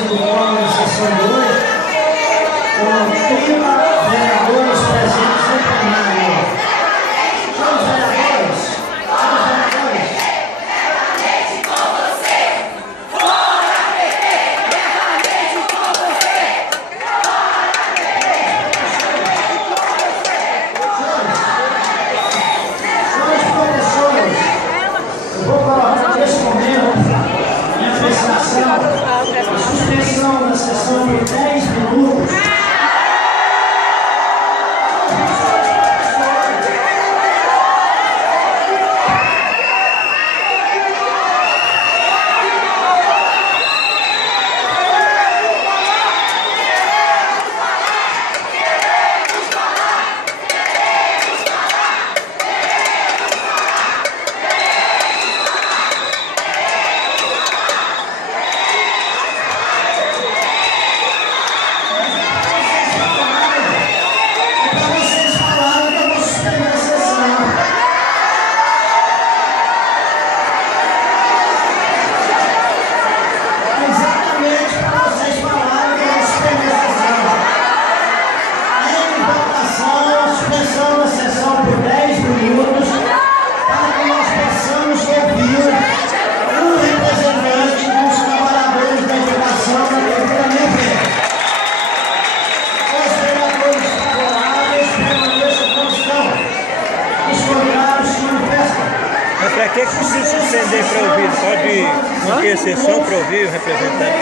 início do fórum da sessão de hoje, com 30 vereadores presentes no plenário. São os vereadores? São os vereadores? Eternamente com você! Fora PT! Eternamente com você! Fora Senhores professores, eu vou colocar nesse momento em apreciação a suspensão da sessão por 10 minutos. Mas para que precisa suspender para ouvir? Pode manter a sessão para ouvir o representante?